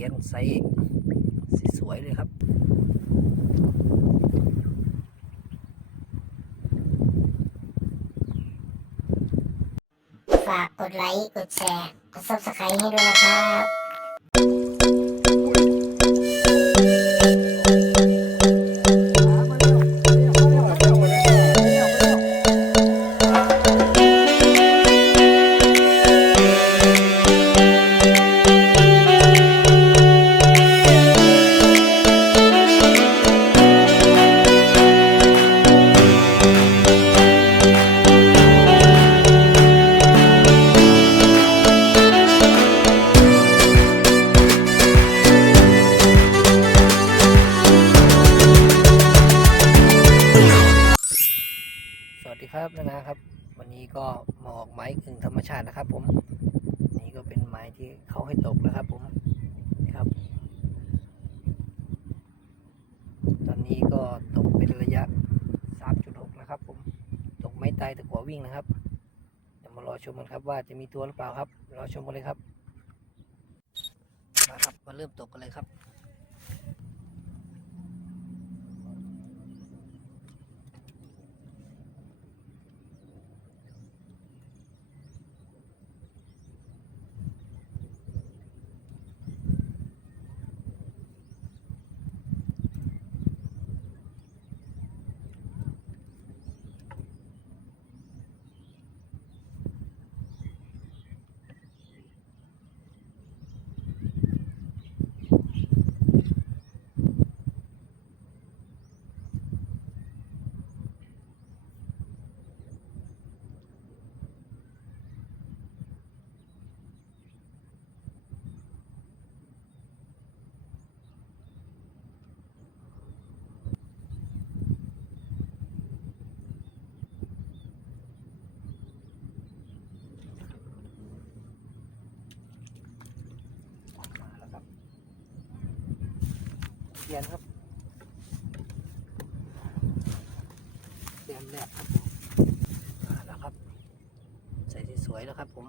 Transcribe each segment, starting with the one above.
พียนไซส์สวยเลยครับฝากกดไลค์ กดแชร์ กด Subscribe ให้ด้วยนะครับสวัสดีครับนะครับวันนี้ก็มาออกไม้กึ่งธรรมชาตินะครับผมนี่ก็เป็นไม้ที่เขาให้ตกนะครับผมนี่ครับตอนนี้ก็ตกเป็นระยะ 3.6 นะครับผมตกไม้ตายตะกั่ววิ่งนะครับเดี๋ยวมารอชมกันครับว่าจะมีตัวหรือเปล่าครับรอชมกันเลยครับมาครับมาเริ่มตกกันเลยครับมาแล้วครับเทียนครับเทียนแรกครับมาแล้วครับใส่สวยๆแล้วครับผม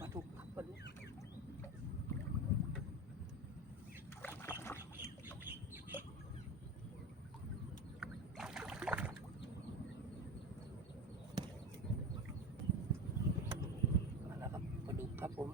ปลาดุกครับปลาดุกมาแล้วครับปลาดุกครับผม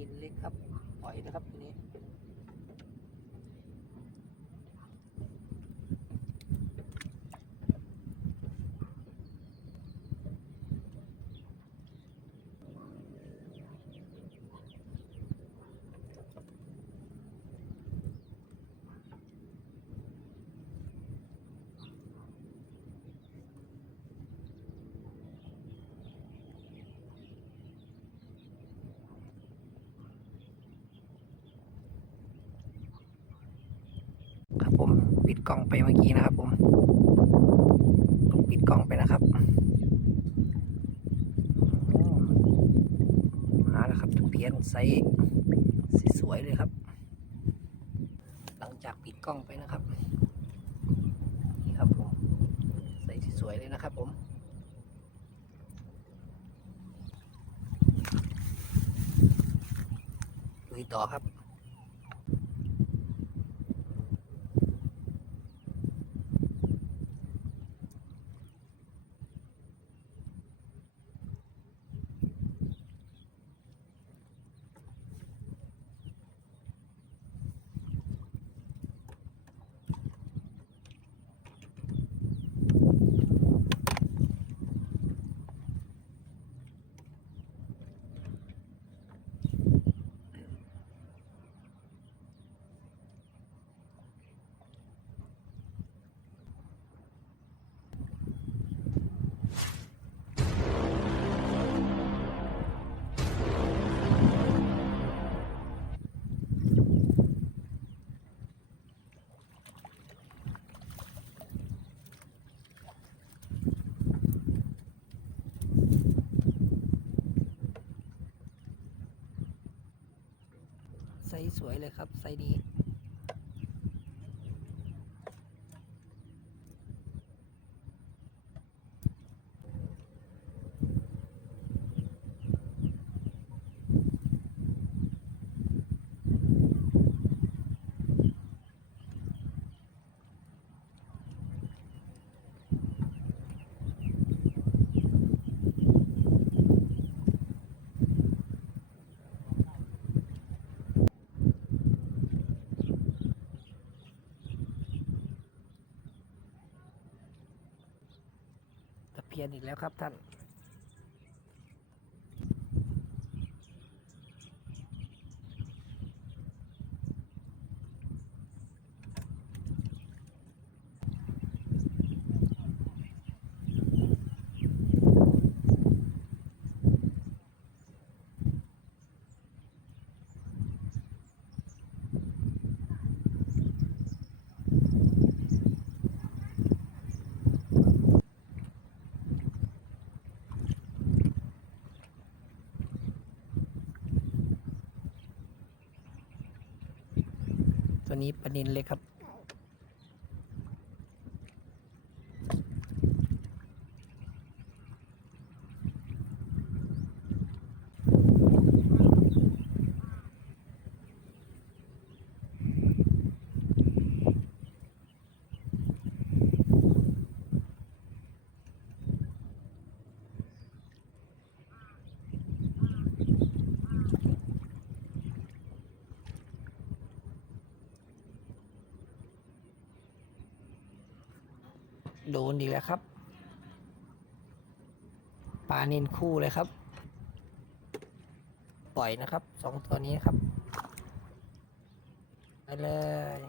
นิลเล็กครับปล่อยนะครับตัวนี้ครับผมปิดกล่องไปเมื่อกี้นะครับผมต้องปิดกล่องไปนะครับมาแล้วครับตะเพียนไซส์สวยๆเลยครับ หลังจากปิดกล้องไปนะครับนี่ครับผมไซส์สวยเลยนะครับผมลุยต่อครับไซส์สวยเลยครับไซส์นี้ตะเพียนอีกแล้วครับท่านตัวนี้ปลานิลเลยครับโดนอีกแล้วครับปลานิลคู่เลยครับปล่อยนะครับสองตัวนี้ครับไปเลย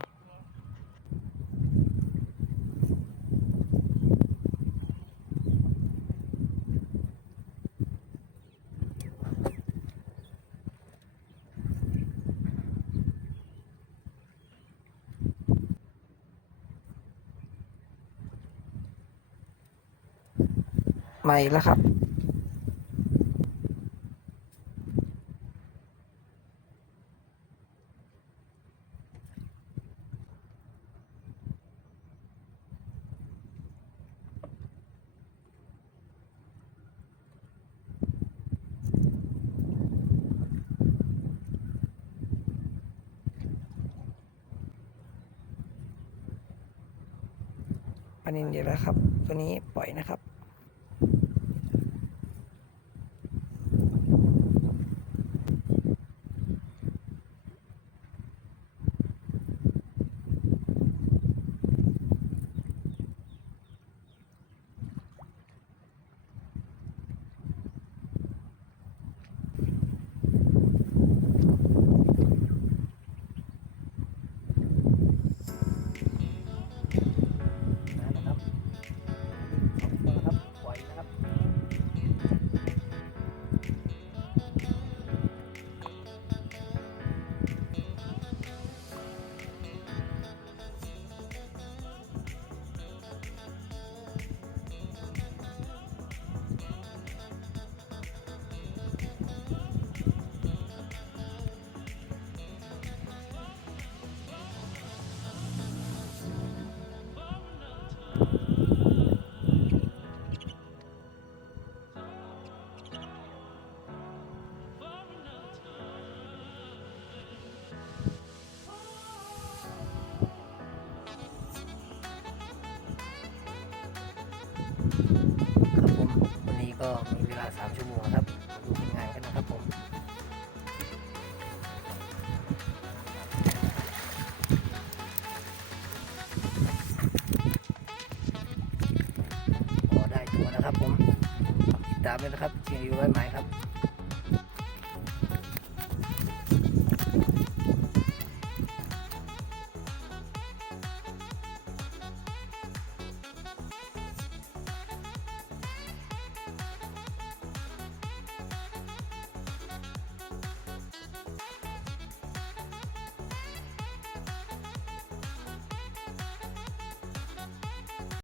มาอีกแล้วครับปลานิลอีกแล้วครับตัวนี้ปล่อยนะครับ ก็มีเวลา3 ชั่วโมงครับมาดูผลงานกันนะครับผมพอได้ตัวนะครับผมติดตามด้วยนะครับเชียร์อยู่ไว้ไหมครับ